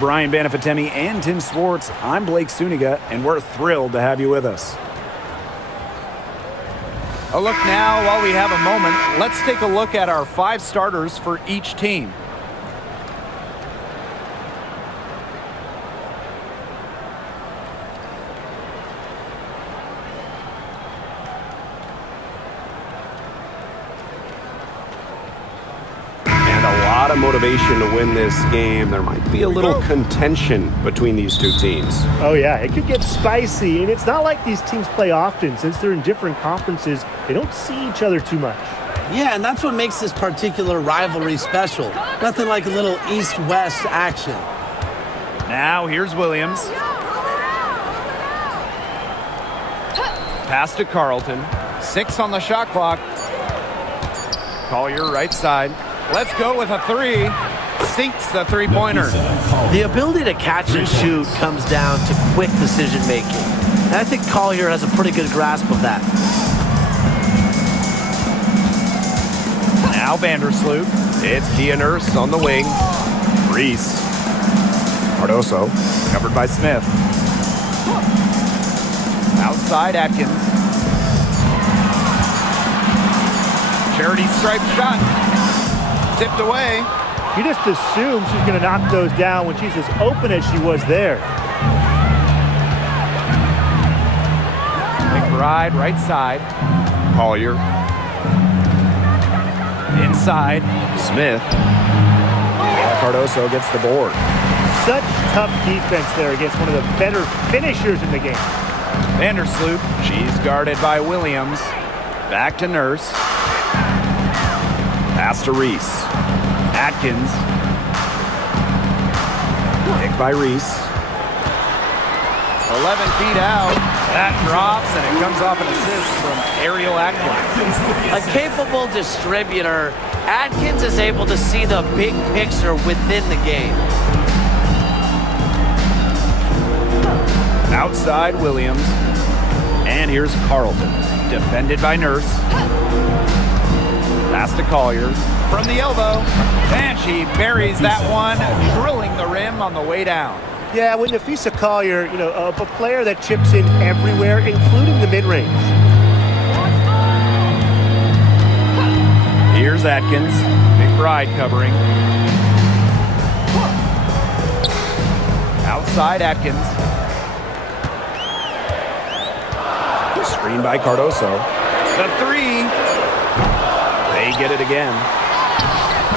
Brian Banafitemi and Tim Swartz. I'm Blake Suniga, and we're thrilled to have you with us. A look now while we have a moment. Let's take a look at our 5 starters for each team. Of motivation to win this game. There might be a little contention between these two teams. Oh yeah, it could get spicy, and it's not like these teams play often. Since they're in different conferences, they don't see each other too much. Yeah, and that's what makes this particular rivalry special. Nothing like a little east-west action. Now here's Williams. Pass to Carlton. 6 on the shot clock. Collier right side. Let's go with a 3. Sinks the three-pointer. The ability to catch and shoot comes down to quick decision-making. And I think Collier has a pretty good grasp of that. Now Vandersloot. It's Kia Nurse on the wing. Reese. Cardoso, covered by Smith. Outside Atkins. Charity stripe shot. Tipped away. You just assume she's going to knock those down when she's as open as she was there. McBride right side. Collier. Inside. Smith. Cardoso gets the board. Such tough defense there against one of the better finishers in the game. Vandersloot. She's guarded by Williams. Back to Nurse. Pass to Reese. Atkins. Picked by Reese. 11 feet out. That drops, and it comes off an assist from Ariel Atkins. A capable distributor, Atkins is able to see the big picture within the game. Outside Williams. And here's Carlton. Defended by Nurse. Pass to Collier. From the elbow. And she buries that one, drilling the rim on the way down. Yeah, when Nafisa Collier, a player that chips in everywhere, including the mid-range. Here's Atkins. McBride covering. Outside Atkins. Screen by Cardoso. The 3. They get it again.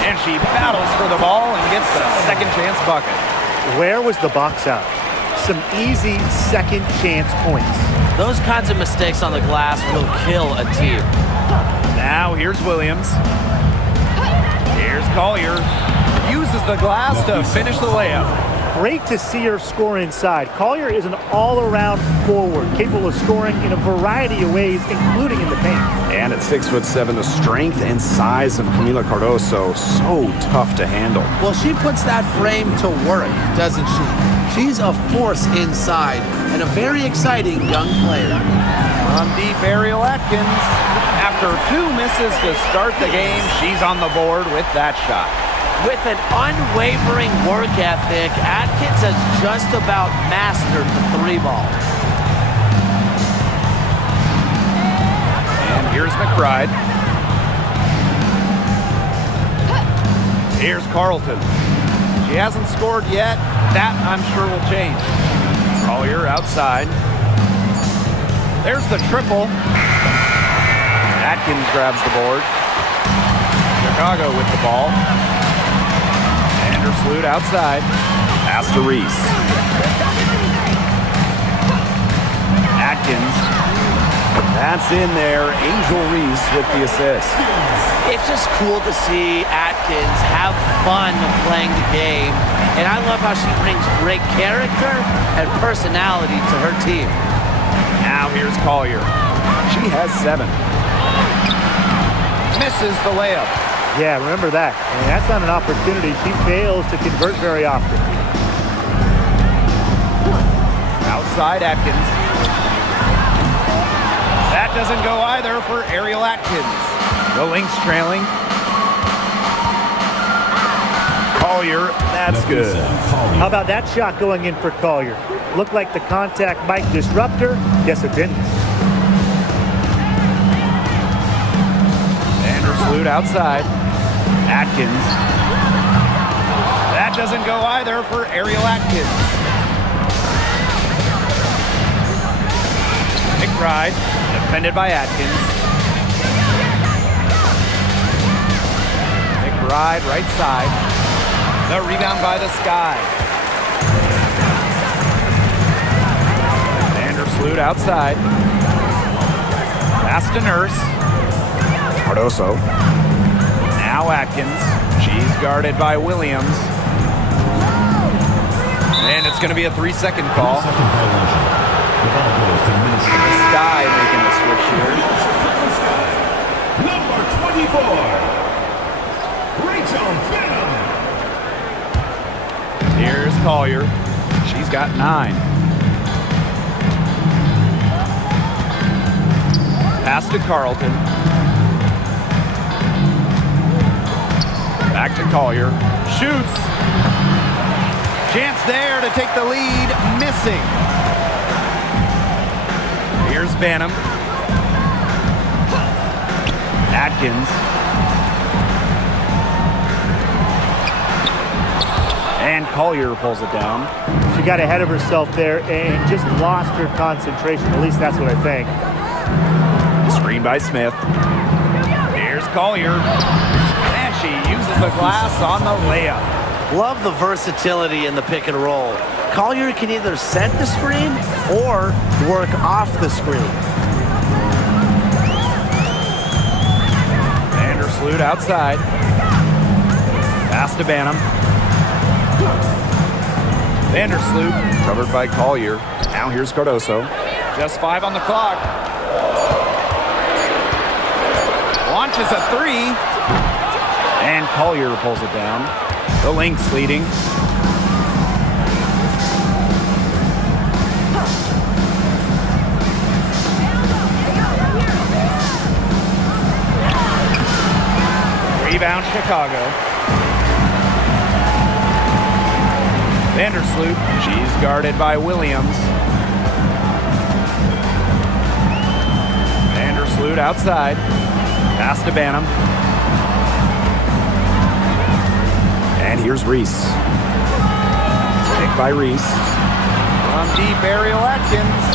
And she battles for the ball and gets the second chance bucket. Where was the box out? Some easy second chance points. Those kinds of mistakes on the glass will kill a team. Now here's Williams. Here's Collier. Uses the glass to finish the layup. Great to see her score inside. Collier is an all-around forward, capable of scoring in a variety of ways, including in the paint. And at 6'7", the strength and size of Camila Cardoso, so tough to handle. Well, she puts that frame to work, doesn't she? She's a force inside and a very exciting young player. From deep, Ariel Atkins. After 2 misses to start the game, she's on the board with that shot. With an unwavering work ethic, Atkins has just about mastered the 3-ball. And here's McBride. Here's Carlton. She hasn't scored yet. That, I'm sure, will change. Collier outside. There's the triple. Atkins grabs the board. Chicago with the ball. Vandersloot outside. Pass to Reese. Atkins. That's in there. Angel Reese with the assist. It's just cool to see Atkins have fun playing the game. And I love how she brings great character and personality to her team. Now here's Collier. She has 7. Misses the layup. Yeah, remember that. I mean, that's not an opportunity. She fails to convert very often. Outside Atkins. That doesn't go either for Ariel Atkins. The Lynx trailing. Collier, that's good. How about that shot going in for Collier? Looked like the contact might disrupt her. Guess it didn't. Vandersloot outside. Atkins. That doesn't go either for Ariel Atkins. McBride, defended by Atkins. McBride, right side. The rebound by the Sky. Vandersloot outside. Pass to Nurse. Cardoso. Now Atkins. She's guarded by Williams. And it's going to be a 3-second call. The Sky making a switch here. Number 24, Rachel Benham. Here's Collier. She's got 9. Pass to Carlton. Back to Collier. Shoots. Chance there to take the lead. Missing. Here's Banham. Atkins. And Collier pulls it down. She got ahead of herself there and just lost her concentration. At least that's what I think. Screen by Smith. Here's Collier. And she uses the glass on the layup. Love the versatility in the pick and roll. Collier can either set the screen or work off the screen. Vandersloot outside. Pass to Banham. Vandersloot covered by Collier. Now here's Cardoso. Just 5 on the clock. Launches a 3. And Collier pulls it down. The Lynx leading. Rebound Chicago. Vandersloot, she's guarded by Williams. Vandersloot outside. Pass to Banham. And here's Reese. Picked by Reese. From deep, Ariel Atkins.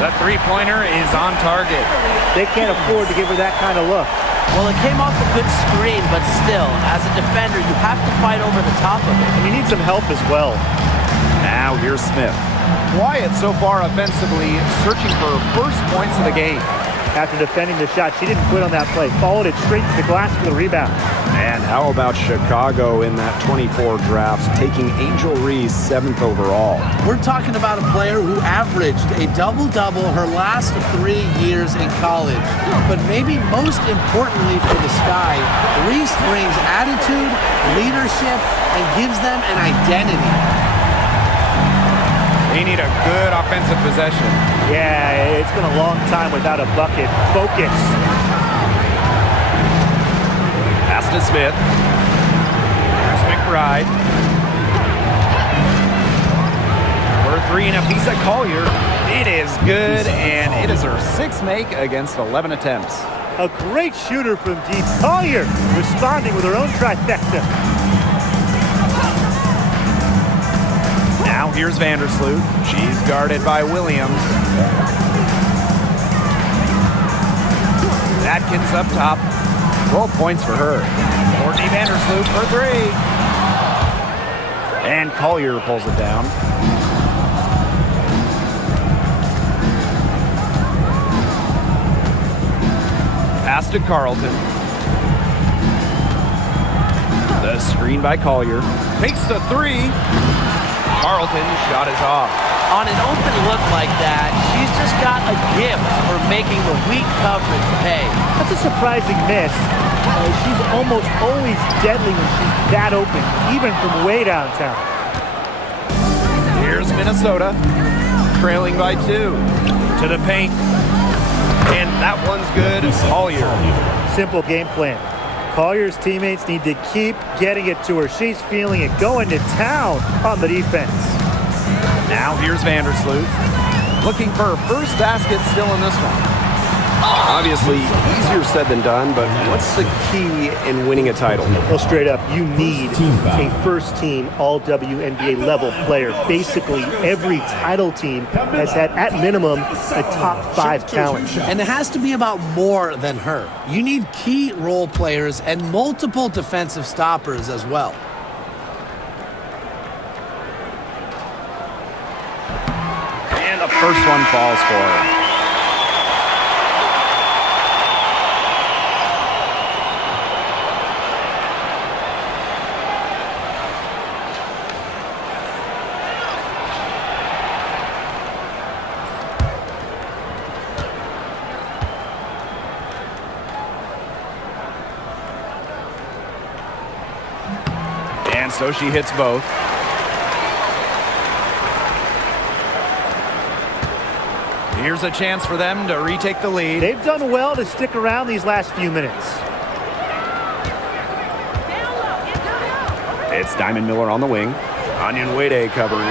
The three-pointer is on target. They can't afford to give her that kind of look. Well, it came off a good screen, but still, as a defender, you have to fight over the top of it. And you need some help as well. Now here's Smith. Quiet so far offensively, searching for her first points of the game. After defending the shot, she didn't quit on that play. Followed it straight to the glass for the rebound. And how about Chicago in that 24 draft, taking Angel Reese 7th overall? We're talking about a player who averaged a double-double her last 3 years in college. But maybe most importantly for the Sky, Reese brings attitude, leadership, and gives them an identity. They need a good offensive possession. Yeah, it's been a long time without a bucket. Focus. Pass to Smith. Here's McBride. For 3 and a piece at Collier. It is good, and it is her 6th make against 11 attempts. A great shooter from deep. Collier responding with her own trifecta. Now here's Vandersloot. She's guarded by Williams. Atkins up top. 12 points for her. Courtney Vandersloot for 3. And Collier pulls it down. Pass to Carlton. The screen by Collier. Takes the 3. Carlton's shot is off. On an open look like that, she's just got a gift for making the weak coverage pay. That's a surprising miss. She's almost always deadly when she's that open, even from way downtown. Here's Minnesota, trailing by 2. To the paint. And that one's good. Collier. Simple game plan. Collier's teammates need to keep getting it to her. She's feeling it, going to town on the defense. Now here's Vandersloot. Looking for her first basket still in this one. Obviously, easier said than done, but what's the key in winning a title? Well, straight up, you need a first-team all-WNBA level player. Basically, every title team has had, at minimum, a top-5 talent. And it has to be about more than her. You need key role players and multiple defensive stoppers as well. And the first one falls for her. And so she hits both. Here's a chance for them to retake the lead. They've done well to stick around these last few minutes. It's Diamond Miller on the wing. Onion Wade covering.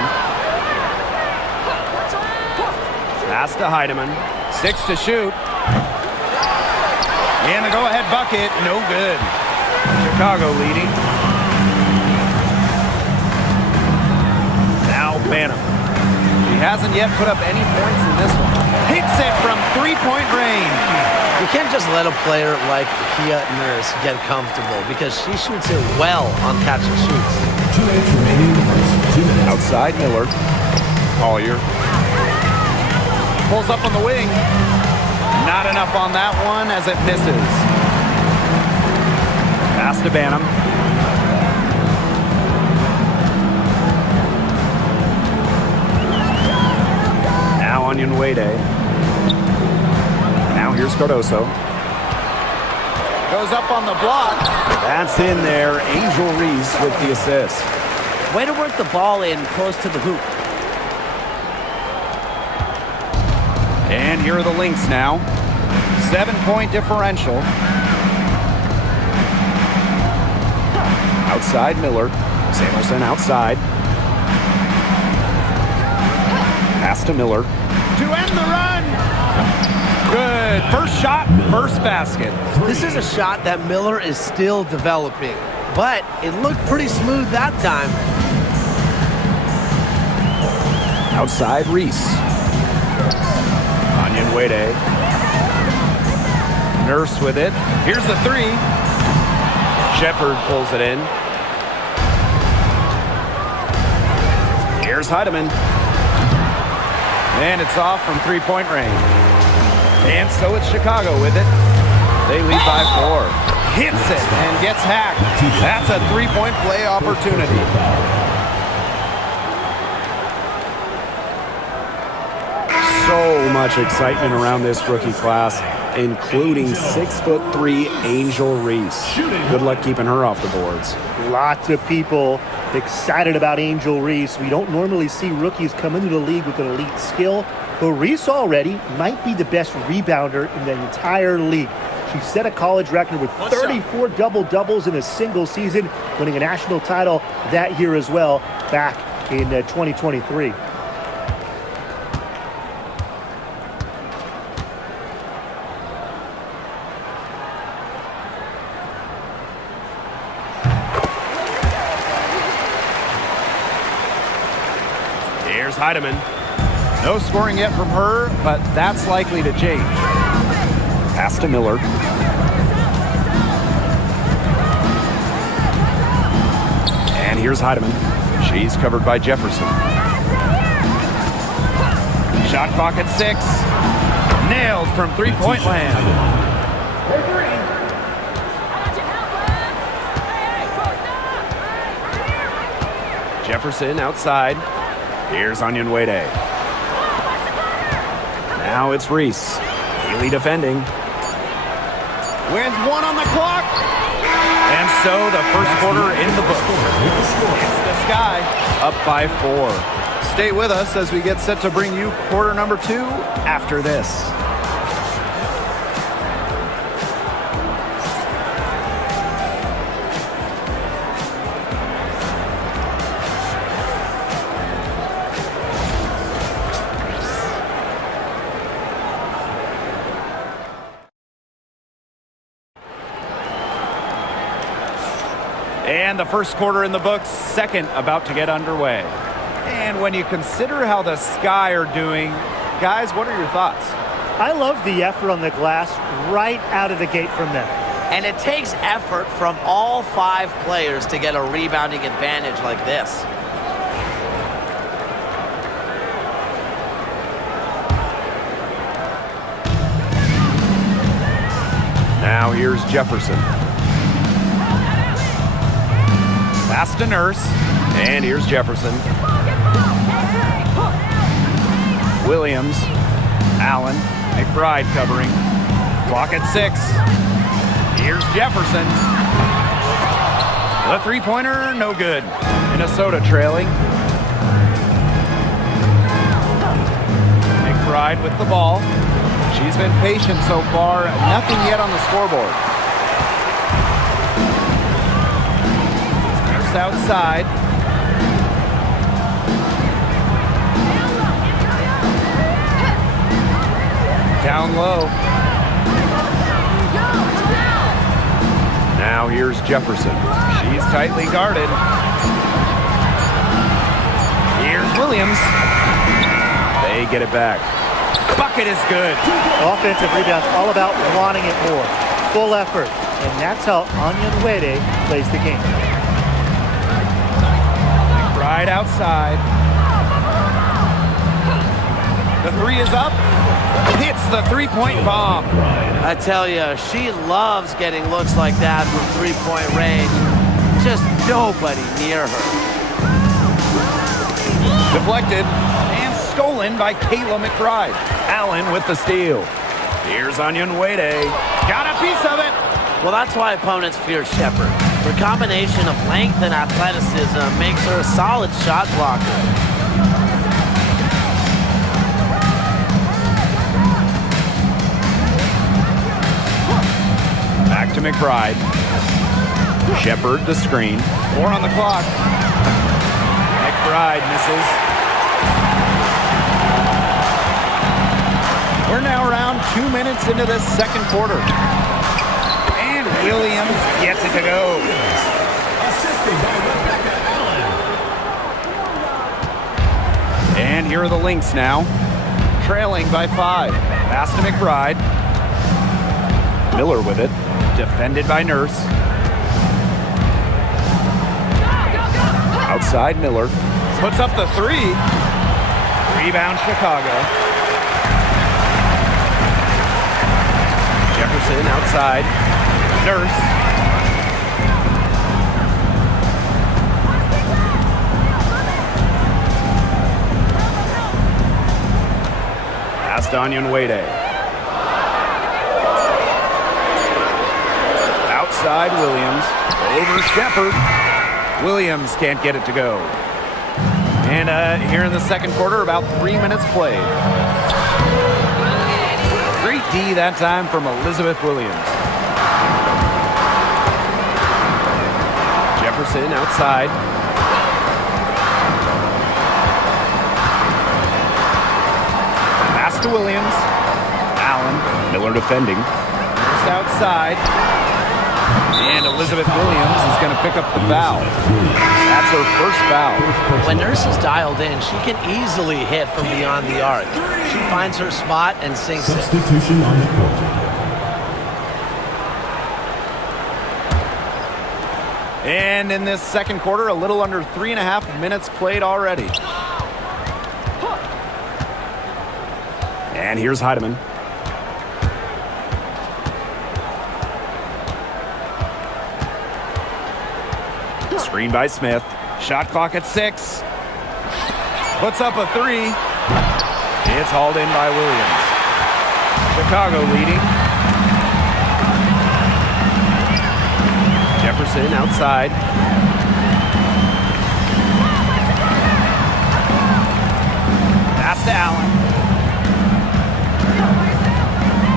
Pass to Heidemann. 6 to shoot. And a go-ahead bucket. No good. Chicago leading. Now Banham. He hasn't yet put up any points in this one. Hits it from three-point range. You can't just let a player like Kia Nurse get comfortable because she shoots it well on catch and shoots. 2 minutes remaining in the first. Outside Miller. Collier. Pulls up on the wing. Not enough on that one as it misses. Pass to Banham. Now Onion Wade. Now here's Cardoso. Goes up on the block. That's in there. Angel Reese with the assist. Way to work the ball in close to the hoop. And here are the Lynx now. 7-point differential. Outside Miller. Samuelson outside. Pass to Miller. To end the run. Good. First shot, first basket. This is a shot that Miller is still developing, but it looked pretty smooth that time. Outside Reese. Onion Wade. Nurse with it. Here's the three. Shepard pulls it in. Here's Heidemann. And it's off from three-point range. And so it's Chicago with it. They lead by 4. Hits it and gets hacked. That's a three-point play opportunity. So much excitement around this rookie class, including 6'3" Angel Reese. Good luck keeping her off the boards. Lots of people excited about Angel Reese. We don't normally see rookies come into the league with an elite skill, but Reese already might be the best rebounder in the entire league. She set a college record with 34 double-doubles in a single season, winning a national title that year as well, back in 2023. Here's Heidemann. No scoring yet from her, but that's likely to change. Pass to Miller. And here's Heidemann. She's covered by Jefferson. Shot clock at 6. Nailed from three-point land. Jefferson outside. Here's Onion Wade. Now it's Reese. Healy defending. With 1 on the clock. And so the first quarter in the book. It's the Sky up by 4. Stay with us as we get set to bring you quarter number 2 after this. And the first quarter in the books, second about to get underway. And when you consider how the Sky are doing, guys, what are your thoughts? I love the effort on the glass right out of the gate from them. And it takes effort from all 5 players to get a rebounding advantage like this. Now here's Jefferson. Pass to Nurse. And here's Jefferson. Williams. Allen. McBride covering. Clock at 6. Here's Jefferson. The three-pointer, no good. Minnesota trailing. McBride with the ball. She's been patient so far. Nothing yet on the scoreboard. Nurse outside. Down low. Now here's Jefferson. She's tightly guarded. Here's Williams. They get it back. Bucket is good. Offensive rebounds, all about wanting it more. Full effort. And that's how Onyenwere plays the game. McBride outside. The three is up. Hits the three-point bomb. I tell you, she loves getting looks like that from three-point range. Just nobody near her. Deflected and stolen by Kayla McBride. Allen with the steal. Here's Onyenwere. Got a piece of it. Well, that's why opponents fear Shepherd. Her combination of length and athleticism makes her a solid shot blocker. Back to McBride. Shepherd the screen. 4 on the clock. McBride misses. We're now around 2 minutes into this second quarter. And Williams gets it to go. And here are the Lynx now. Trailing by 5. Pass to McBride. Miller with it. Defended by Nurse. Outside Miller. Puts up the 3. Rebound Chicago. Jefferson outside. Nurse. Past Onyenwere. Outside Williams. Over Shepherd. Williams can't get it to go. And here in the second quarter, about 3 minutes played. Great D that time from Elizabeth Williams. Jefferson outside. Pass to Williams. Allen. Miller defending. Nurse outside. And Elizabeth Williams is going to pick up the foul. That's her first foul. When Nurse is dialed in, she can easily hit from beyond the arc. She finds her spot and sinks it. Substitution on the court. And in this second quarter, a little under 3.5 minutes played already. And here's Heidemann. Screen by Smith. Shot clock at 6. Puts up a 3. It's hauled in by Williams. Chicago leading. Jefferson outside. Pass to Allen.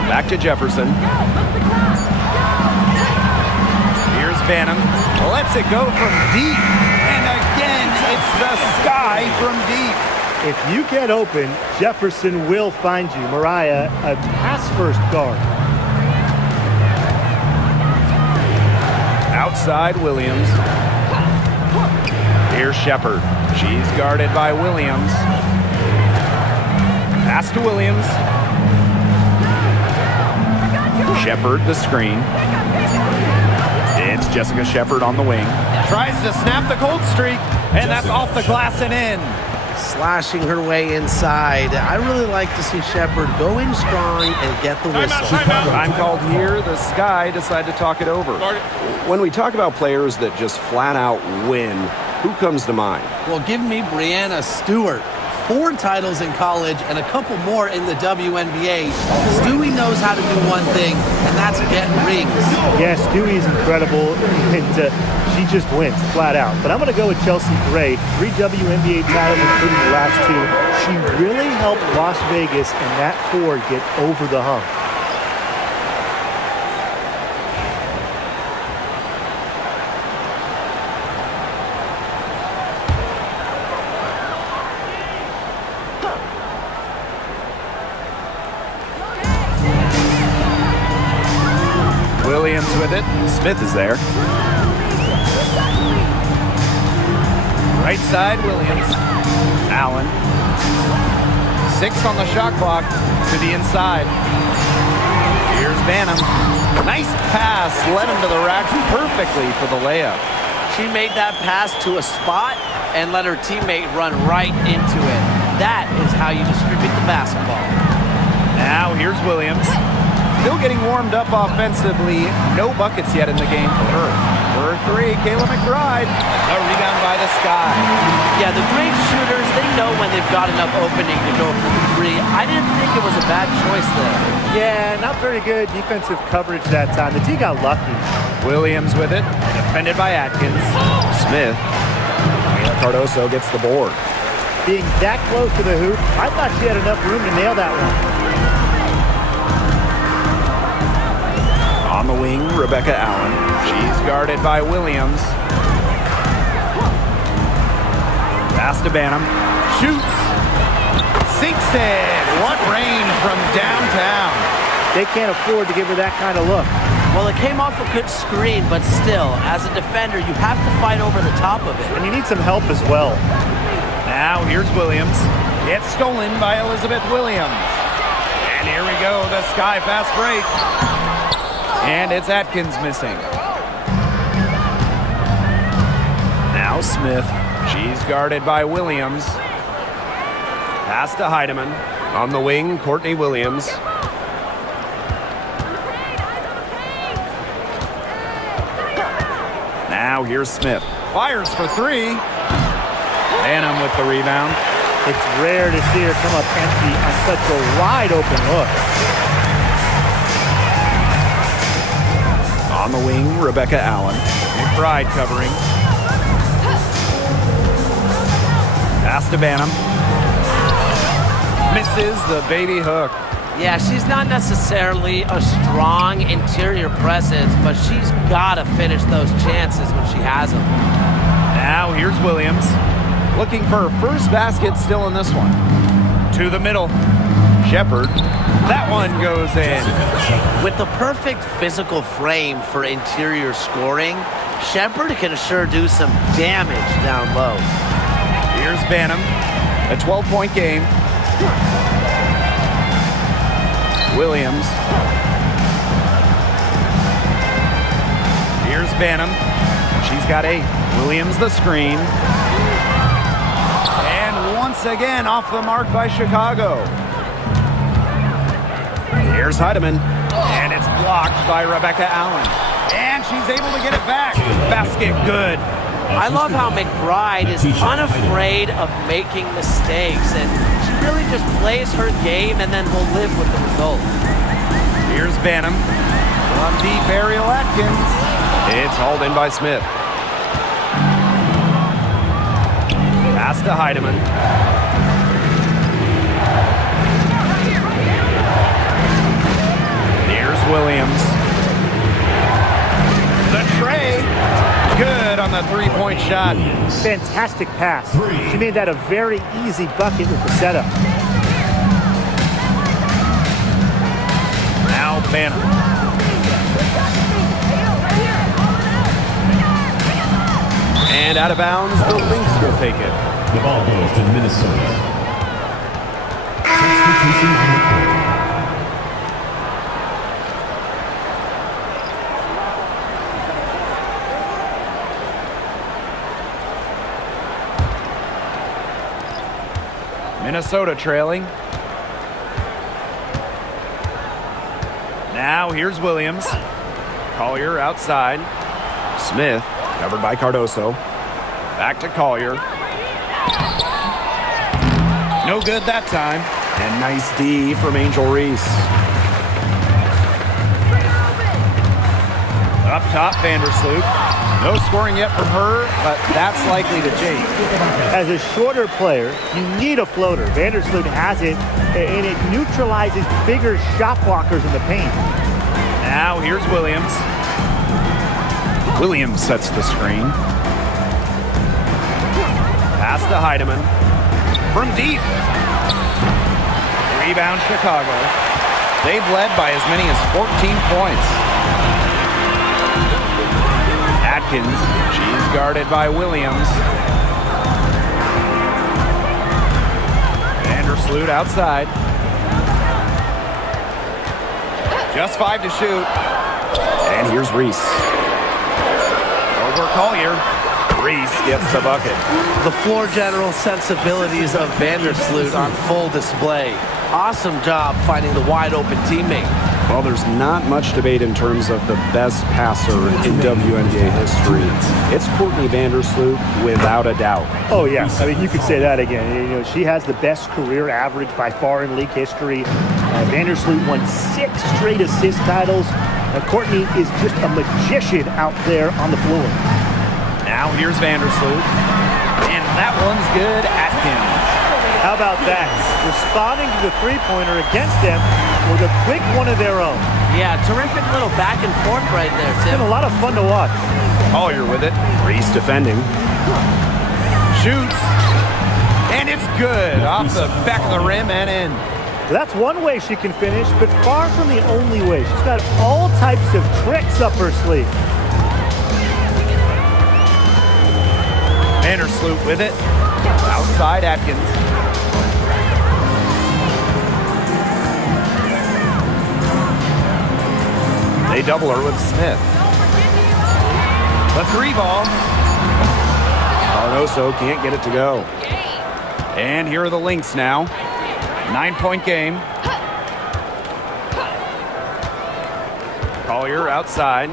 Back to Jefferson. Here's Banham. Lets it go from deep. And again, it's the Sky from deep. If you get open, Jefferson will find you. Mariah, a pass-first guard. Outside Williams. Here's Shepard. She's guarded by Williams. Pass to Williams. Shepard the screen. It's Jessica Shepard on the wing. Tries to snap the cold streak, and that's off the glass and in. Slashing her way inside. I really like to see Shepard go in strong and get the whistle. Time called here. The Sky decide to talk it over. When we talk about players that just flat out win, who comes to mind? Well, give me Breanna Stewart. 4 titles in college and a couple more in the WNBA. Stewie knows how to do one thing, and that's get rings. Yes, Stewie's incredible, and she just wins flat out. But I'm going to go with Chelsea Gray. 3 WNBA titles, including the last 2. She really helped Las Vegas and that core get over the hump. Williams with it. Smith is there. Right side, Williams. Allen. 6 on the shot clock to the inside. Here's Banham. Nice pass. Led him to the rack perfectly for the layup. She made that pass to a spot and let her teammate run right into it. That is how you distribute the basketball. Now here's Williams. Still getting warmed up offensively. No buckets yet in the game for her. For 3, Kayla McBride. A rebound by the Sky. Yeah, the great shooters, they know when they've got enough opening to go for the 3. I didn't think it was a bad choice there. Yeah, not very good defensive coverage that time. The T got lucky. Williams with it. Defended by Atkins. Smith. Cardoso gets the board. Being that close to the hoop, I thought she had enough room to nail that one. On the wing, Rebecca Allen. She's guarded by Williams. Pass to Banham. Shoots. Sinks it. What range from downtown. They can't afford to give her that kind of look. Well, it came off a good screen, but still, as a defender, you have to fight over the top of it. And you need some help as well. Now here's Williams. It's stolen by Elizabeth Williams. And here we go, the Sky fast break. And it's Atkins missing. Now Smith. She's guarded by Williams. Pass to Heidemann. On the wing, Courtney Williams. Now here's Smith. Fires for 3. Banham with the rebound. It's rare to see her come up empty on such a wide open look. On the wing, Rebecca Allen. McBride covering. Pass to Banham. Misses the baby hook. Yeah, she's not necessarily a strong interior presence, but she's got to finish those chances when she has them. Now here's Williams. Looking for her first basket still in this one. To the middle. Shepard. That one goes in. With the perfect physical frame for interior scoring, Shepard can sure do some damage down low. Here's Banham. A 12-point game. Williams. Here's Banham. She's got 8. Williams the screen. And once again off the mark by Chicago. Here's Heidemann. And it's blocked by Rebecca Allen. And she's able to get it back. Basket good. I love how McBride is unafraid of making mistakes, and she really just plays her game and then will live with the result. Here's Banham. From deep, Ariel Atkins. It's hauled in by Smith. Pass to Heidemann. Here's Williams. The tray. Good on the 3-point shot. Fantastic pass. She made that a very easy bucket with the setup. Now Banham. And out of bounds. The Lynx will take it. The ball goes to Minnesota. Substitution on the court. Minnesota trailing. Now here's Williams. Collier outside. Smith covered by Cardoso. Back to Collier. No good that time. And nice D from Angel Reese. Up top, Vandersloot. No scoring yet from her, but that's likely to change. As a shorter player, you need a floater. Vandersloot has it, and it neutralizes bigger shot blockers in the paint. Now here's Williams. Williams sets the screen. Pass to Heidemann. From deep. Rebound Chicago. They've led by as many as 14 points. Atkins. She's guarded by Williams. Vandersloot outside. Just 5 to shoot. And here's Reese. Over Collier. Reese gets the bucket. The floor general sensibilities of Vandersloot on full display. Awesome job finding the wide open teammate. Well, there's not much debate in terms of the best passer in WNBA history. It's Courtney Vandersloot without a doubt. Oh, yeah. I mean, you could say that again. You know, she has the best career average by far in league history. Vandersloot won 6 straight assist titles. Courtney is just a magician out there on the floor. Now here's Vandersloot. And that one's good. Atkins. How about that? Responding to the three-pointer against them with a quick one of their own. Yeah, terrific little back and forth right there, It's Tim. been a lot of fun to watch. Collier with it. Reese defending. Shoots. And it's good. Off the back of the rim and in. That's one way she can finish, but far from the only way. She's got all types of tricks up her sleeve. Vandersloot with it. Outside Atkins. They double her with Smith. The 3 ball. Cardoso can't get it to go. And here are the Lynx now. 9-point game. Collier outside.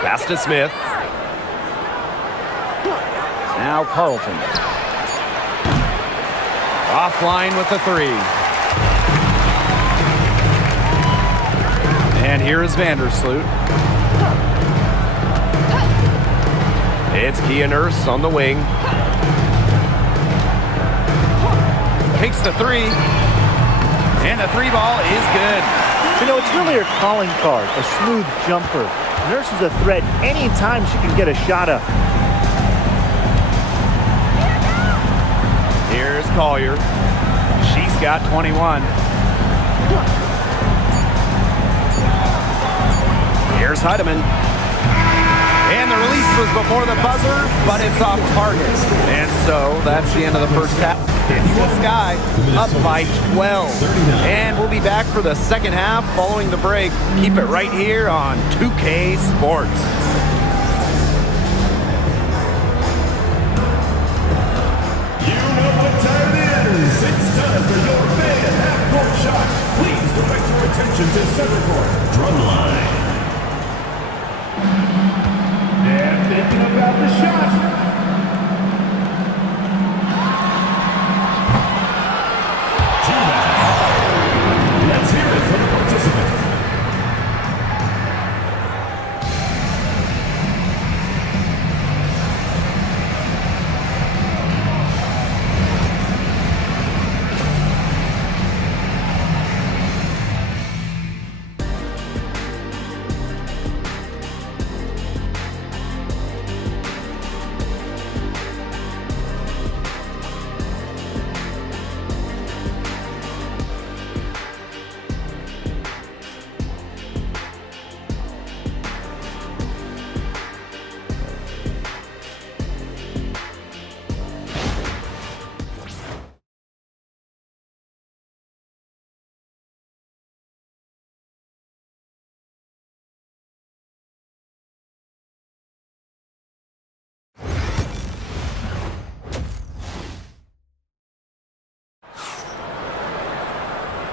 Pass to Smith. Now Carlton. Offline with the 3. And here is Vandersloot. It's Kia Nurse on the wing. Takes the 3. And the 3 ball is good. You know, it's really her calling card, a smooth jumper. Nurse is a threat anytime she can get a shot up. Here's Collier. She's got 21. Here's Heidemann. And the release was before the buzzer, but it's off target. And so that's the end of the first half. It's the Sky up by 12. And we'll be back for the second half following the break. Keep it right here on 2K Sports. You know what time it is. It's time for your fan half-court shot. Please direct your attention to center court. Drumline. They're thinking about the shot. Let's hear it from the participant.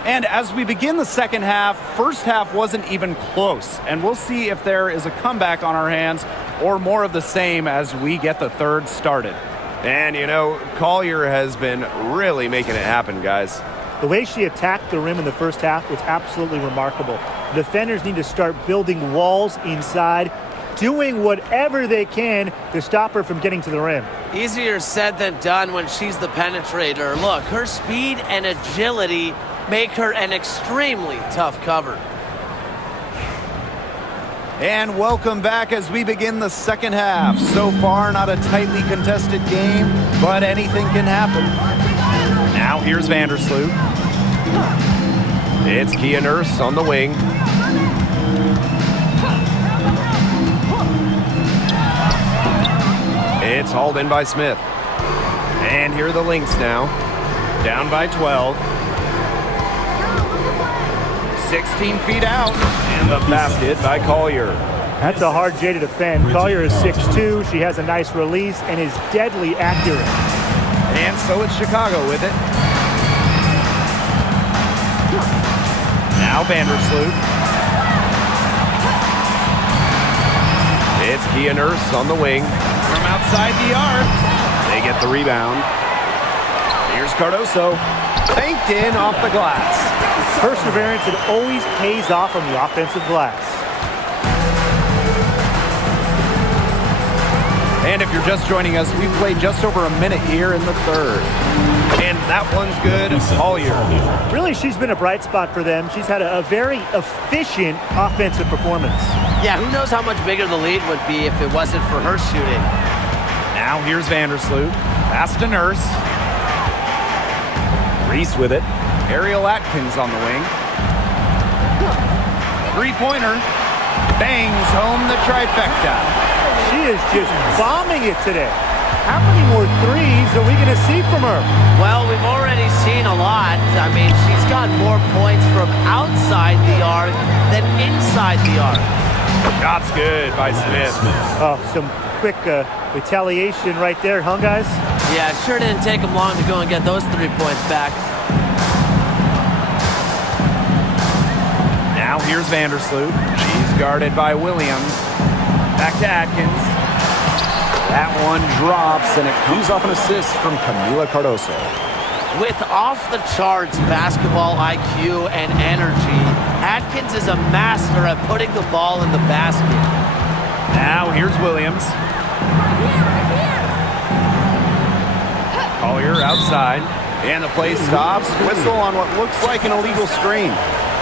And as we begin the second half, first half wasn't even close. And we'll see if there is a comeback on our hands or more of the same as we get the third started. And, you know, Collier has been really making it happen, guys. The way she attacked the rim in the first half was absolutely remarkable. Defenders need to start building walls inside, doing whatever they can to stop her from getting to the rim. Easier said than done when she's the penetrator. Look, her speed and agility make her an extremely tough cover. And welcome back as we begin the second half. So far, not a tightly contested game, but anything can happen. Now here's Vandersloot. It's Kia Nurse on the wing. It's hauled in by Smith. And here are the Lynx now. Down by 12. 16 feet out. And the basket by Collier. That's a hard J to defend. Collier is 6'2". She has a nice release and is deadly accurate. And so it's Chicago with it. Now Vandersloot. It's Kia Nurse on the wing. From outside the arc. They get the rebound. Here's Cardoso. Banked in off the glass. Perseverance, it always pays off on the offensive glass. And if you're just joining us, we played just over a minute here in the third. And that one's good. Collier. Really, she's been a bright spot for them. She's had a very efficient offensive performance. Yeah, who knows how much bigger the lead would be if it wasn't for her shooting. Now here's Vandersloot. Pass to Nurse. Reese with it. Ariel Atkins on the wing. Three-pointer. Bangs home the trifecta. She is just bombing it today. How many more threes are we going to see from her? Well, we've already seen a lot. I mean, she's got more points from outside the arc than inside the arc. Shot's good by Smith. Oh, some quick retaliation right there, huh, guys? Yeah, it sure didn't take them long to go and get those 3 points back. Now here's Vandersloot. She's guarded by Williams. Back to Atkins. That one drops, and it comes off an assist from Camila Cardoso. With off-the-charts basketball IQ and energy, Atkins is a master at putting the ball in the basket. Now here's Williams. Collier outside. And the play stops. Whistle on what looks like an illegal screen.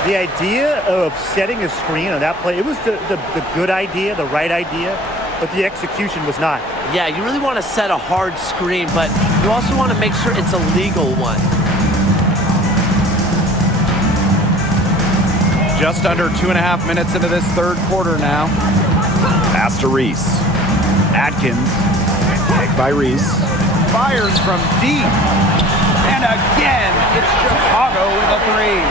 The idea of setting a screen on that play, it was the good idea, the right idea, but the execution was not. Yeah, you really want to set a hard screen, but you also want to make sure it's a legal one. Just under 2.5 minutes into this third quarter now. Pass to Reese. Atkins Picked by Reese. fires from deep. And again, it's Chicago with a three.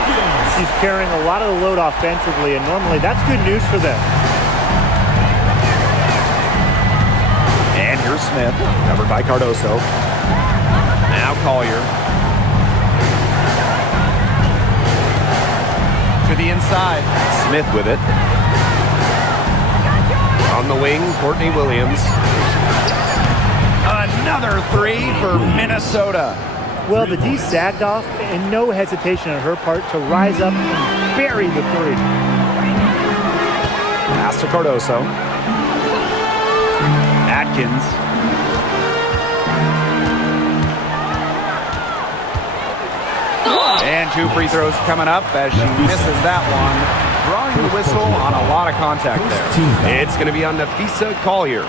She's carrying a lot of the load offensively, and normally that's good news for them. And here's Smith, covered by Cardoso. Now Collier. To the inside. Smith with it. On the wing, Courtney Williams. Another three for Minnesota. Well, the D sagged off, and no hesitation on her part to rise up and bury the three. Pass to Cardoso. Atkins. And 2 free throws coming up as she misses that one. Drawing the whistle on a lot of contact there. It's going to be on Nafisa Collier.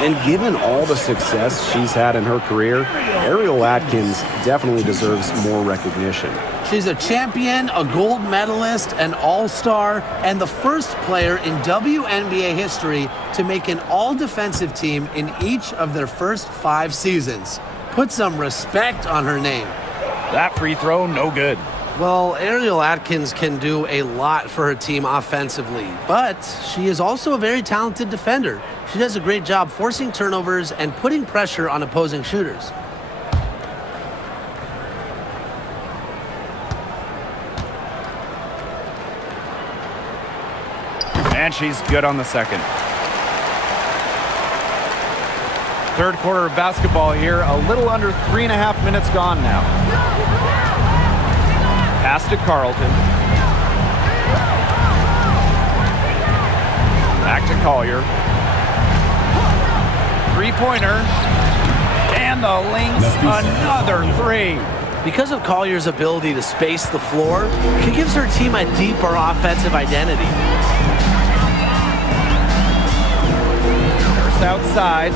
And given all the success she's had in her career, Ariel Atkins definitely deserves more recognition. She's a champion, a gold medalist, an all-star, and the first player in WNBA history to make an all-defensive team in each of their first 5 seasons. Put some respect on her name. That free throw, no good. Well, Ariel Atkins can do a lot for her team offensively, but she is also a very talented defender. She does a great job forcing turnovers and putting pressure on opposing shooters. And she's good on the second. Third quarter of basketball here. A little under 3.5 minutes gone now. Pass to Carlton. Back to Collier. Three-pointer. And the Lynx, another three. Because of Collier's ability to space the floor, she gives her team a deeper offensive identity. Nurse outside.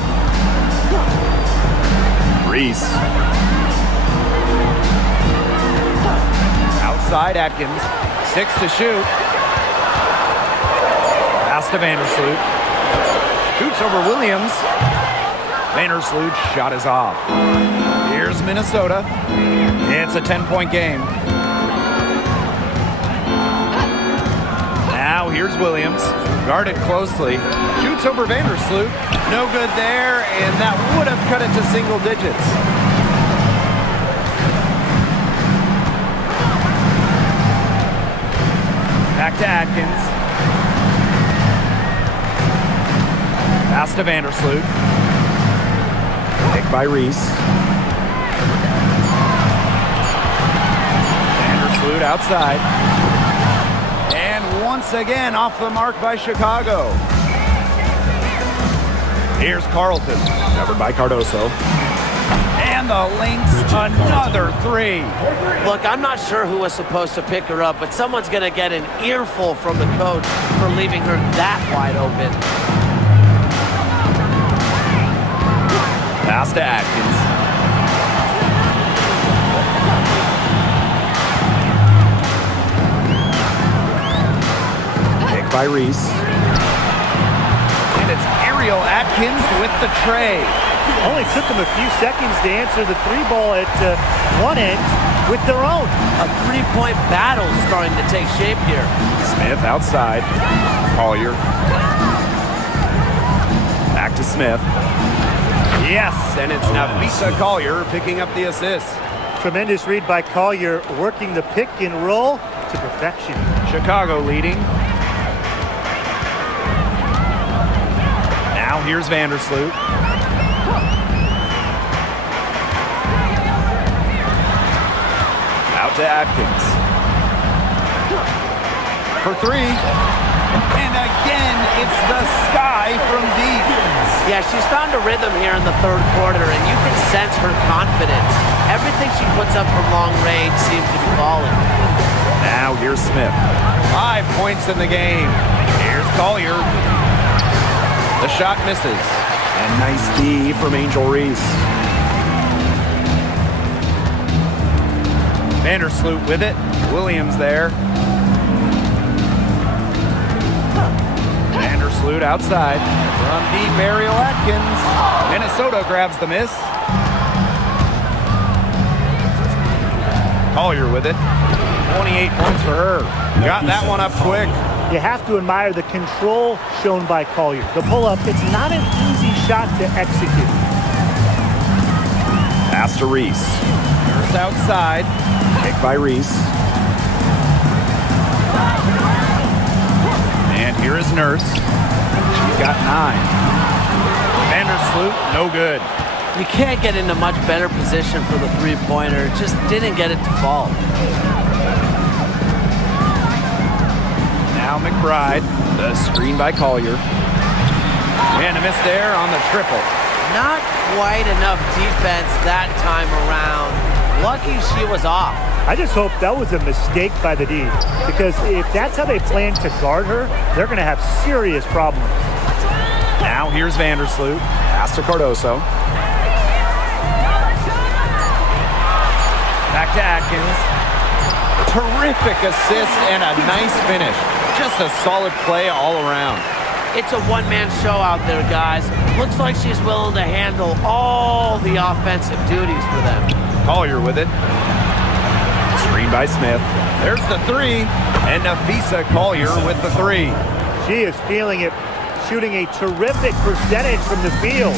Reese. Outside Atkins. 6 to shoot. Pass to Vandersloot. Shoots over Williams. Vandersloot's shot is off. Here's Minnesota. It's a 10-point game. Now here's Williams. Guarded closely. Shoots over Vandersloot. No good there, and that would have cut it to single digits. Back to Atkins. Pass to Vandersloot. Pick by Reese. Vandersloot outside. And once again off the mark by Chicago. Here's Carlton. Covered by Cardoso. And the Lynx, another three. Look, I'm not sure who was supposed to pick her up, but someone's going to get an earful from the coach for leaving her that wide open. Pass to Atkins. Pick by Reese. And it's Ariel Atkins with the tray. Only took them a few seconds to answer the three ball at one end with their own. A three-point battle starting to take shape here. Smith outside. Collier. Back to Smith. Yes, and it's Nafisa Collier picking up the assist. Tremendous read by Collier, working the pick and roll to perfection. Chicago leading. Now here's Vandersloot. Out to Atkins. For three. And again, it's the sky from deep. Yeah, she's found a rhythm here in the third quarter, and you can sense her confidence. Everything she puts up from long range seems to be falling. Now here's Smith. 5 points in the game. Here's Collier. The shot misses. And nice D from Angel Reese. Vandersloot with it. Williams there. Vandersloot outside. From deep, Ariel Atkins. Minnesota grabs the miss. Collier with it. 28 points for her. Got that one up quick. You have to admire the control shown by Collier. The pull-up, it's not an easy shot to execute. Pass to Reese. Nurse outside. Pick by Reese. And here is Nurse. She's got 9. Vandersloot, no good. You can't get into much better position for the three-pointer. Just didn't get it to fall. Now McBride. The screen by Collier. And a miss there on the triple. Not quite enough defense that time around. Lucky she was off. I just hope that was a mistake by the D, because if that's how they plan to guard her, they're going to have serious problems. Now here's Vandersloot. Pass to Cardoso. Back to Atkins. Terrific assist and a nice finish. Just a solid play all around. It's a one-man show out there, guys. Looks like she's willing to handle all the offensive duties for them. Collier with it. Screen by Smith. There's the three. And Nafisa Collier with the three. She is feeling it, shooting a terrific percentage from the field.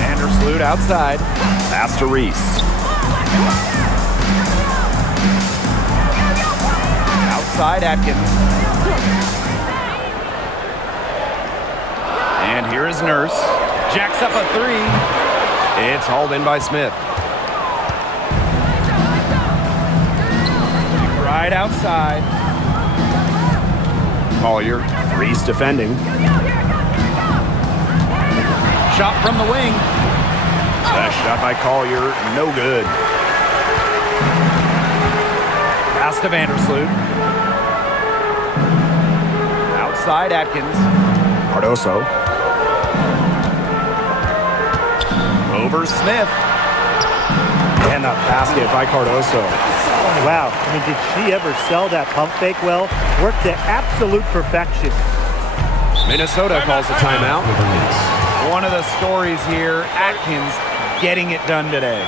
Vandersloot outside. Pass to Reese. outside Atkins. And here is Nurse. Jacks up a three. It's hauled in by Smith. Right outside. Collier. Reese defending. Shot from the wing. A shot by Collier. No good. Pass to Vandersloot. Outside Atkins. Cardoso. Over Smith. And the basket by Cardoso. Wow. I mean, did she ever sell that pump fake well? Worked to absolute perfection. Minnesota calls a timeout. For the Knicks. One of the stories here, Atkins getting it done today.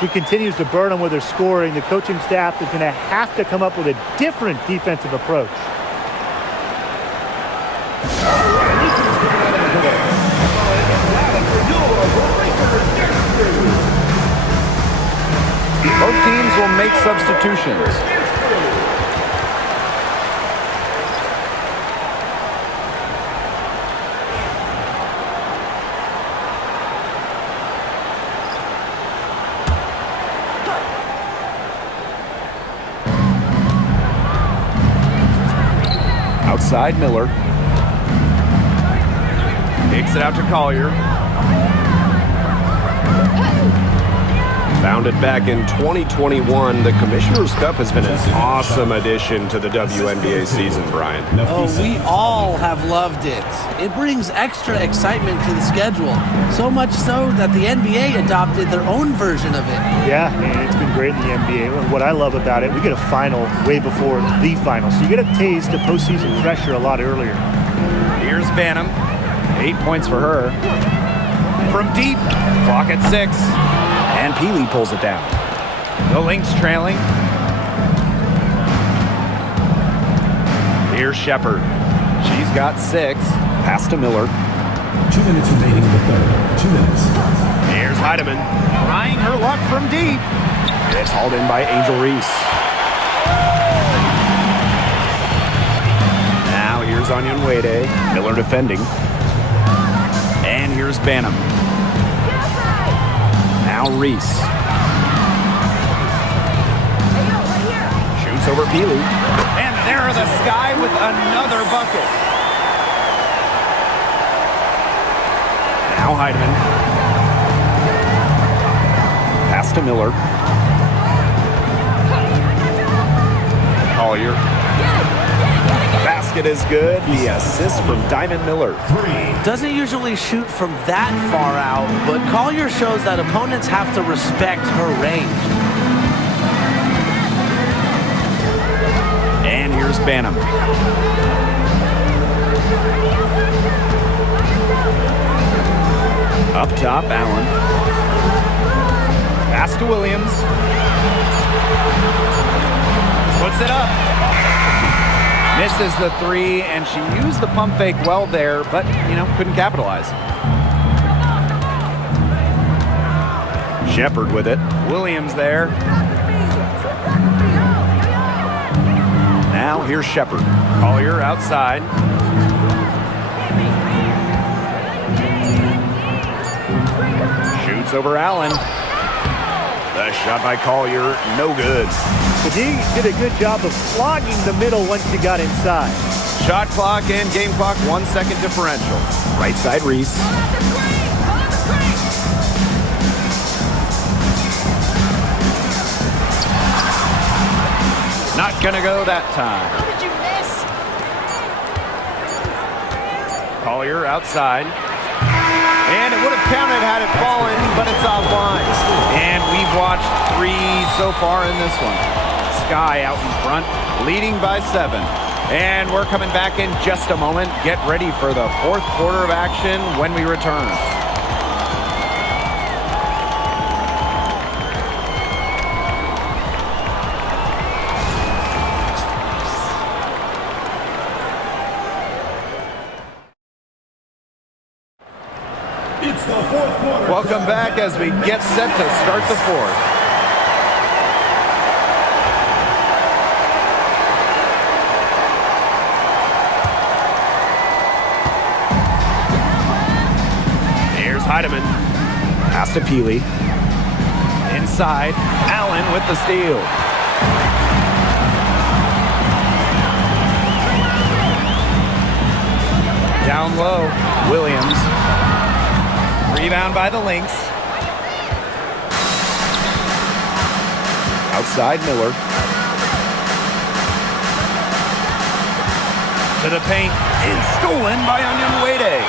She continues to burn them with her scoring. The coaching staff is going to have to come up with a different defensive approach. Both teams will make substitutions. Outside Miller. Takes it out to Collier. Founded back in 2021, the Commissioner's Cup has been an awesome addition to the WNBA season, Brian. Oh, we all have loved it. It brings extra excitement to the schedule. So much so that the NBA adopted their own version of it. Yeah, man, it's been great in the NBA. And what I love about it, we get a final way before the final. So you get a taste of postseason pressure a lot earlier. Here's Banham. 8 points for her. From deep. Clock at 6. And Peely pulls it down. The Lynx trailing. Here's Shepard. She's got 6. Pass to Miller. 2 minutes remaining in the third. 2 minutes. Here's Heidemann. Trying her luck from deep. It's hauled in by Angel Reese. Now here's Onyenwere. Miller defending. And here's Banham. Now Reese. Shoots over Peely. And there the Sky with another bucket. Now Heidemann. Pass to Miller. Collier. Basket is good. The assist from Diamond Miller. Doesn't usually shoot from that far out, but Collier shows that opponents have to respect her range. And here's Banham. Up top, Allen. Pass to Williams. Puts it up. Misses the 3, and she used the pump fake well there, but, couldn't capitalize. Shepard with it. Williams there. Now here's Shepard. Collier outside. Shoots over Allen. The shot by Collier, no good. But he did a good job of flogging the middle once he got inside. Shot clock and game clock, 1 second differential. Right side Reese. Not gonna go that time. How did you miss? Collier outside. And it would have counted had it fallen, but it's offline. And we've watched 3 so far in this one. Sky out in front, leading by 7. And we're coming back in just a moment. Get ready for the 4th quarter of action when we return. It's the fourth quarter. Welcome back as we get set to start the 4th. Heidemann. Pass to Peely. Inside, Allen with the steal. Down low, Williams. Rebound by the Lynx. Outside Miller. To the paint, and stolen by Onyenwere.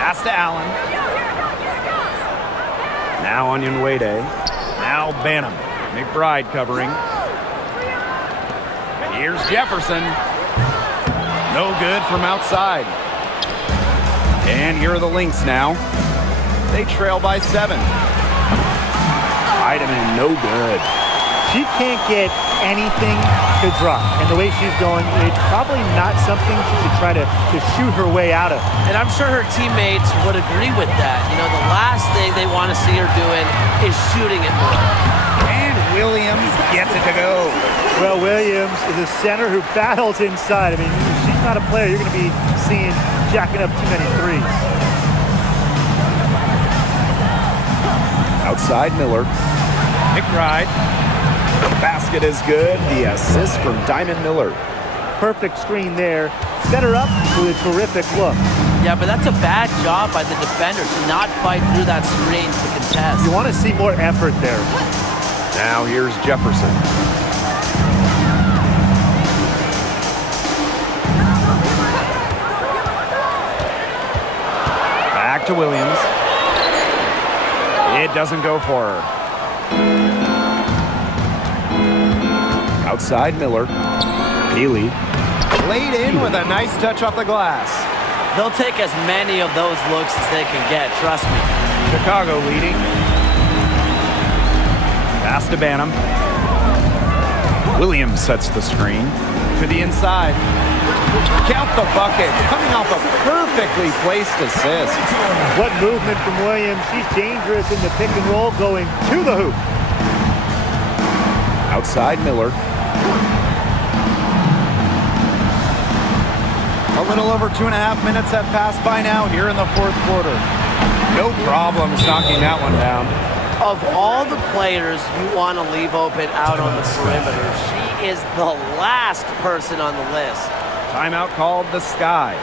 Pass to Allen. Now Onyenwere. Now Banham. McBride covering. Here's Jefferson. No good from outside. And here are the Lynx now. They trail by 7. Heidemann, no good. She can't get anything to drop. And the way she's going, it's probably not something to try to shoot her way out of. And I'm sure her teammates would agree with that. You know, the last thing they want to see her doing is shooting it more. And Williams gets it to go. Well, Williams is a center who battles inside. I mean, if she's not a player you're going to be seeing jacking up too many threes. Outside Miller. McBride. The basket is good. The assist from Diamond Miller. Perfect screen there. Set her up with a terrific look. Yeah, but that's a bad job by the defender to not fight through that screen to contest. You want to see more effort there. Now here's Jefferson. Back to Williams. It doesn't go for her. Outside Miller. Peely. Laid in with a nice touch off the glass. They'll take as many of those looks as they can get, trust me. Chicago leading. Pass to Banham. Williams sets the screen to the inside. Count the bucket, coming off a perfectly placed assist. What movement from Williams. She's dangerous in the pick and roll going to the hoop. Outside Miller. A little over 2.5 minutes have passed by now here in the fourth quarter. No problems knocking that one down. Of all the players you want to leave open out on the perimeter, she is the last person on the list. Timeout called the Sky.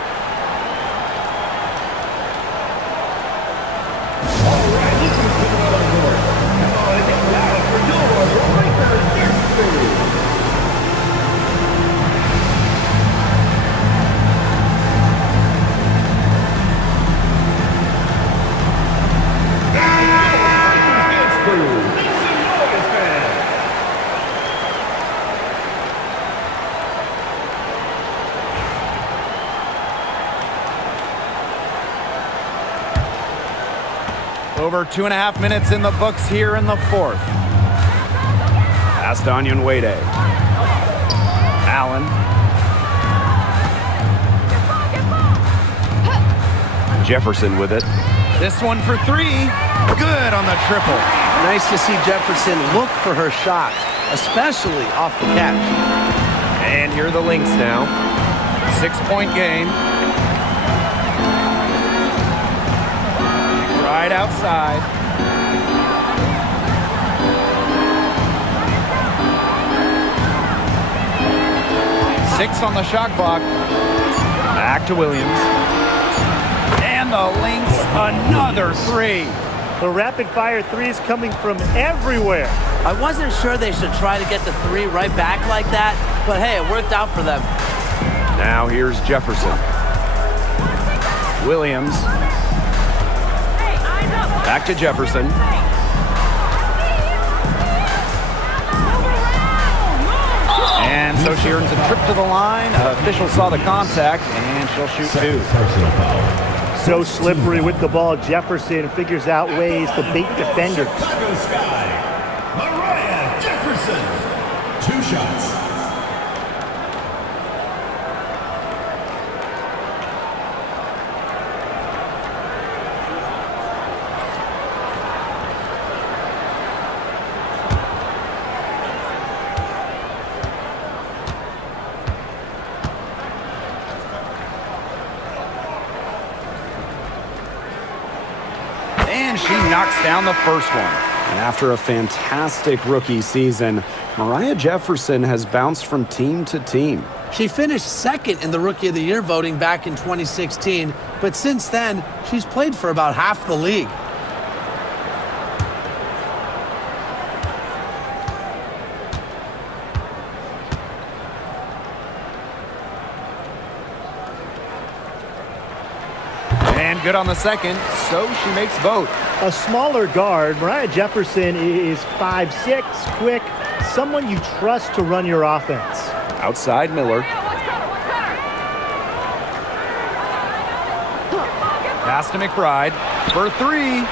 Over 2.5 minutes in the books here in the fourth. Pass to Onyenwere. Allen. Jefferson with it. This one for 3. Good on the triple. Nice to see Jefferson look for her shot, especially off the catch. And here are the Lynx now. 6-point game. Right outside. Six on the shot clock. Back to Williams. And the Lynx, another 3. The rapid-fire threes coming from everywhere. I wasn't sure they should try to get the 3 right back like that, but hey, it worked out for them. Now here's Jefferson. Williams. Back to Jefferson. And so she earns a trip to the line. Official saw the contact, and she'll shoot 2. Personal foul. So slippery with the ball. Jefferson figures out ways to bait defenders. Chicago Sky, Mariah Jefferson. 2 shots. And she knocks down the first one. And after a fantastic rookie season, Mariah Jefferson has bounced from team to team. She finished second in the Rookie of the Year voting back in 2016, but since then, she's played for about half the league. And good on the second, so she makes both. A smaller guard, Mariah Jefferson is 5'6", quick, someone you trust to run your offense. Outside Miller. Pass to McBride for three.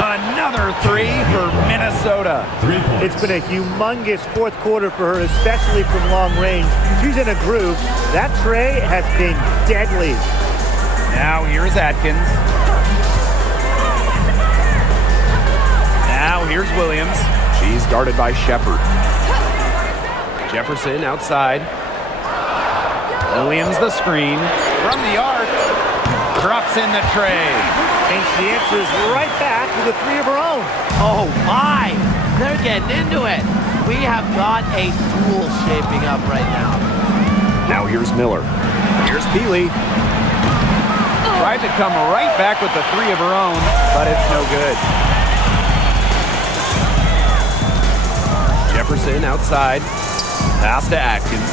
Another three for Minnesota. 3 points. It's been a humongous fourth quarter for her, especially from long range. She's in a groove. That tray has been deadly. Now here's Atkins. Now here's Williams. She's guarded by Shepard. Jefferson outside. Williams the screen. From the arc. Drops in the tray. And she answers right back with a three of her own. Oh my! They're getting into it. We have got a duel shaping up right now. Now here's Miller. Here's Peely. Tried to come right back with the three of her own, but it's no good. Jefferson outside. Pass to Atkins.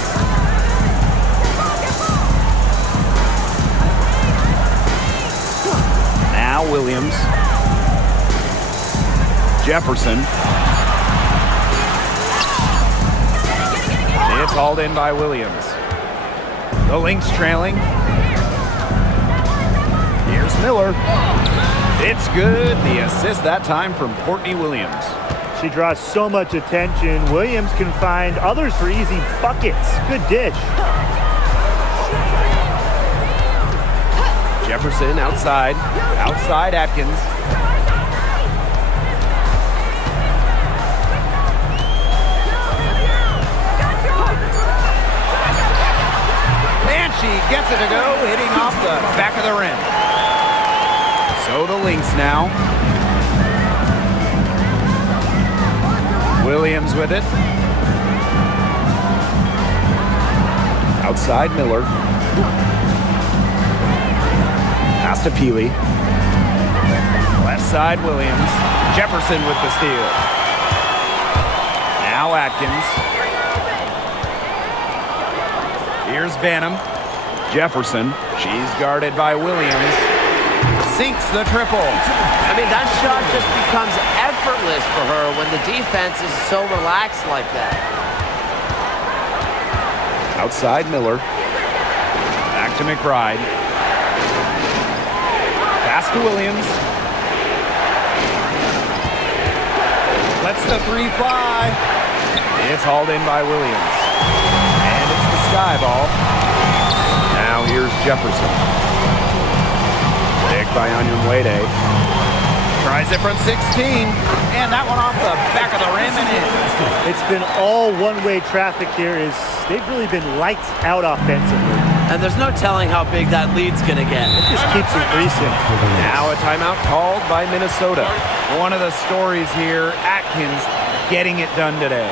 Now Williams. Jefferson. It's hauled in by Williams. The Lynx trailing. Here's Miller. It's good. The assist that time from Courtney Williams. She draws so much attention. Williams can find others for easy buckets. Good dish. Jefferson outside. Outside Atkins. And she gets it to go, hitting off the back of the rim. So the Lynx now. Williams with it. Outside Miller. Pass to Peely. Left side Williams. Jefferson with the steal. Now Atkins. Here's Vanham. Jefferson. She's guarded by Williams. Sinks the triple. I mean, that shot just becomes effortless for her when the defense is so relaxed like that. Outside Miller. Back to McBride. Pass to Williams. Lets the three fly. It's hauled in by Williams. And it's the sky ball. Now here's Jefferson. Picked by Onyenwere. Tries it from 16. And that one off the back of the rim and in. It's been all one-way traffic here. They've really been lights out offensively. And there's no telling how big that lead's going to get. It just keeps increasing. Now a timeout called by Minnesota. One of the stories here, Atkins getting it done today.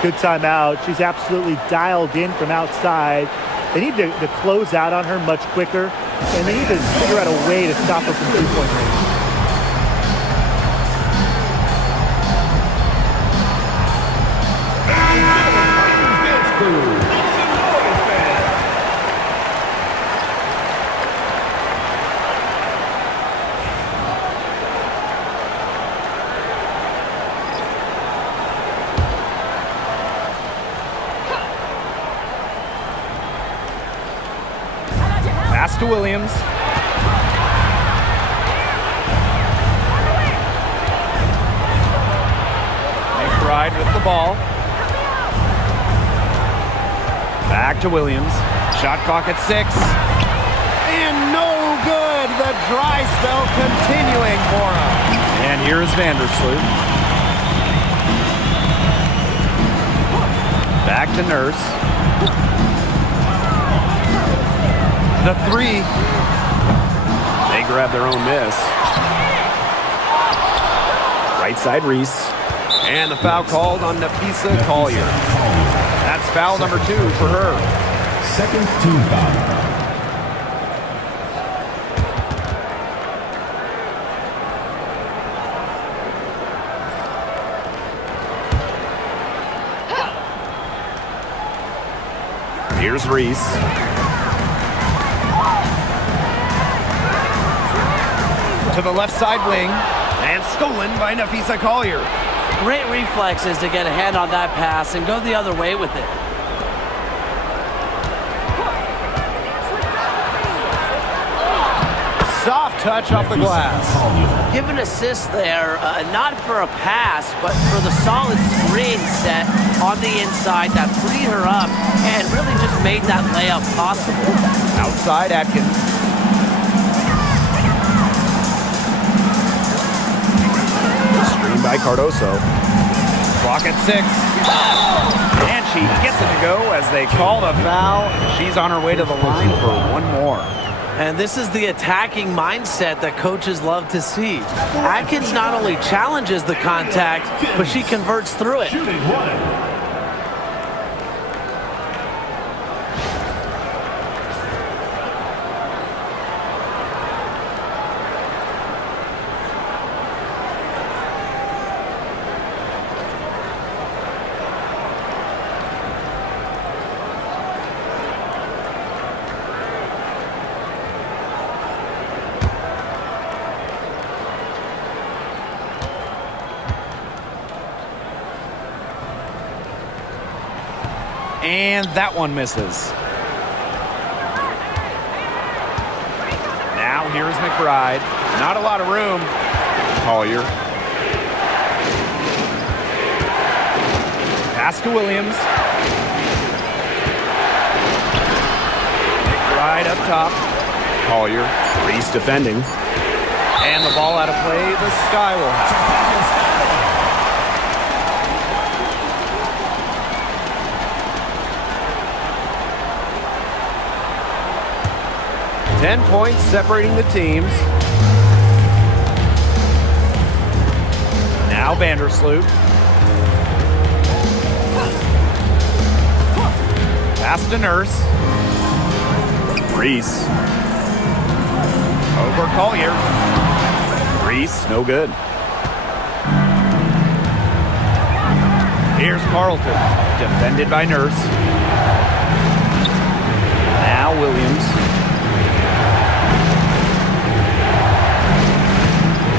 Good timeout. She's absolutely dialed in from outside. They need to close out on her much quicker, and they need to figure out a way to stop her from three-point range. Pass to Williams. McBride with the ball. Back to Williams. Shot clock at 6. And no good. The dry spell continuing for him. And here's Vandersloot. Back to Nurse. The three. They grab their own miss. Right side, Reese. And the foul called on Nafisa Collier. That's foul number 2 for her. Second team foul. Here's Reese. To the left side wing. And stolen by Nafisa Collier. Great reflexes to get a hand on that pass and go the other way with it. Soft touch off the glass. Give an assist there, not for a pass, but for the solid screen set on the inside that freed her up and really just made that layup possible. Outside Atkins. Screen by Cardoso. Clock at 6. And she gets it to go as they call the foul. She's on her way to the line for one more. And this is the attacking mindset that coaches love to see. Atkins not only challenges the contact, but she converts through it. Shooting one. And that one misses. Now here's McBride. Not a lot of room. Collier. Pass to Williams. McBride up top. Collier. Reese defending. And the ball out of play. The Sky will have. 10 points separating the teams. Now Vandersloot. Pass to Nurse. Reese. Over Collier. Reese, no good. Here's Carlton. Defended by Nurse. Now Williams.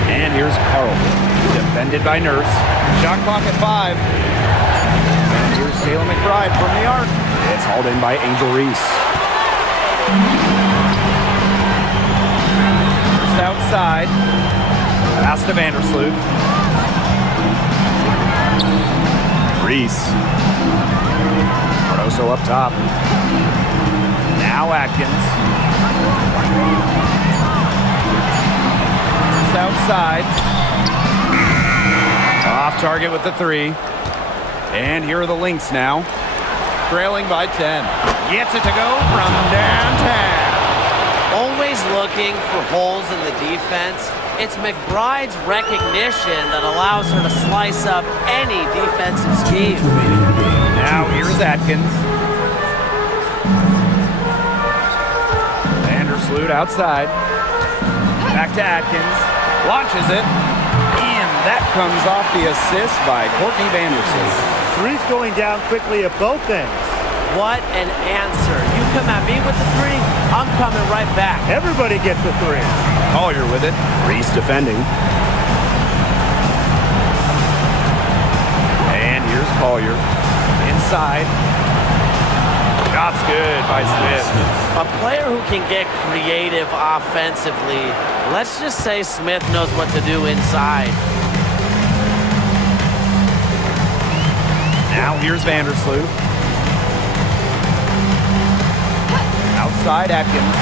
And here's Carlton. Defended by Nurse. Shot clock at 5. And here's Taylor McBride from the arc. It's hauled in by Angel Reese. First outside. Pass to Vandersloot. Reese. Cardoso up top. Now Atkins. First outside. Off target with the 3. And here are the Lynx now. Trailing by 10. Gets it to go from downtown. Always looking for holes in the defense. It's McBride's recognition that allows her to slice up any defensive scheme. Now here's Atkins. Vandersloot outside. Back to Atkins. Launches it. And that comes off the assist by Courtney Vandersloot. Three's going down quickly at both ends. What an answer. You come at me with the 3, I'm coming right back. Everybody gets a 3. Collier with it. Reese defending. And here's Collier. Inside. Shot's good by Smith. A player who can get creative offensively. Let's just say Smith knows what to do inside. Now here's Vandersloot. Outside Atkins.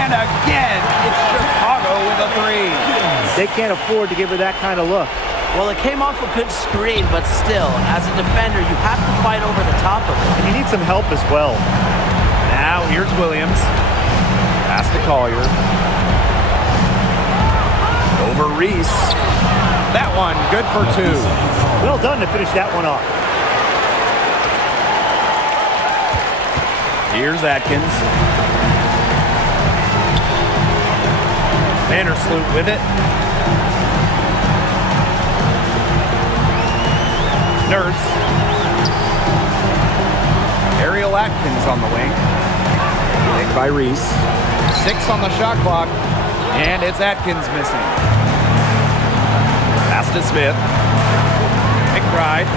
And again, it's Chicago with a 3. They can't afford to give her that kind of look. Well, it came off a good screen, but still, as a defender, you have to fight over the top of it. And you need some help as well. Now here's Williams. Pass to Collier. Over Reese. That one, good for 2. Well done to finish that one off. Here's Atkins. Vandersloot with it. Nurse. Ariel Atkins on the wing. Picked by Reese. 6 on the shot clock. And it's Atkins missing. Pass to Smith. McBride.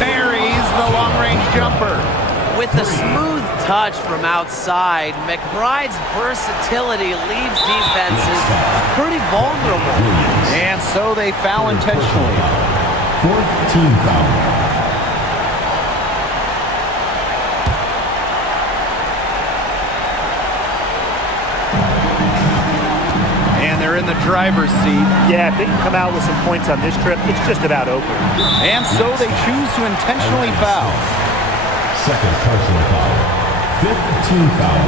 Buries the long-range jumper. With a smooth touch from outside, McBride's versatility leaves defenses pretty vulnerable. And so they foul intentionally. 4th team foul. And they're in the driver's seat. Yeah, if they can come out with some points on this trip, it's just about over. And so they choose to intentionally foul. 2nd personal foul. 5th team foul.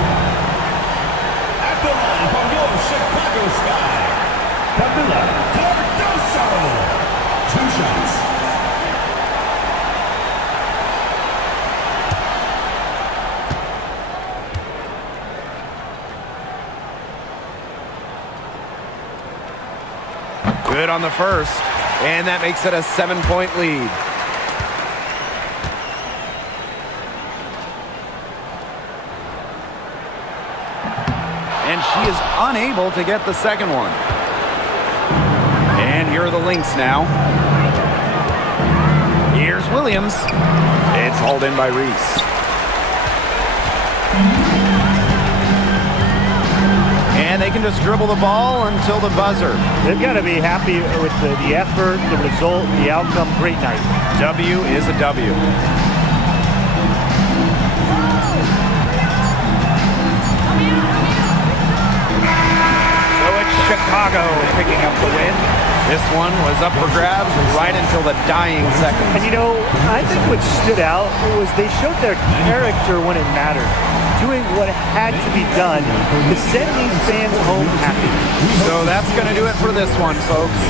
At the line from your Chicago Sky, Camila Cardoso. 2 shots. Good on the first, and that makes it a 7-point lead. And she is unable to get the second one. And here are the Lynx now. Here's Williams. It's hauled in by Reese. And they can just dribble the ball until the buzzer. They've got to be happy with the effort, the result, the outcome. Great night. W is a W. So it's Chicago picking up the win. This one was up for grabs right until the dying seconds. And you know, I think what stood out was they showed their character when it mattered, doing what had to be done to send these fans home happy. So that's going to do it for this one, folks.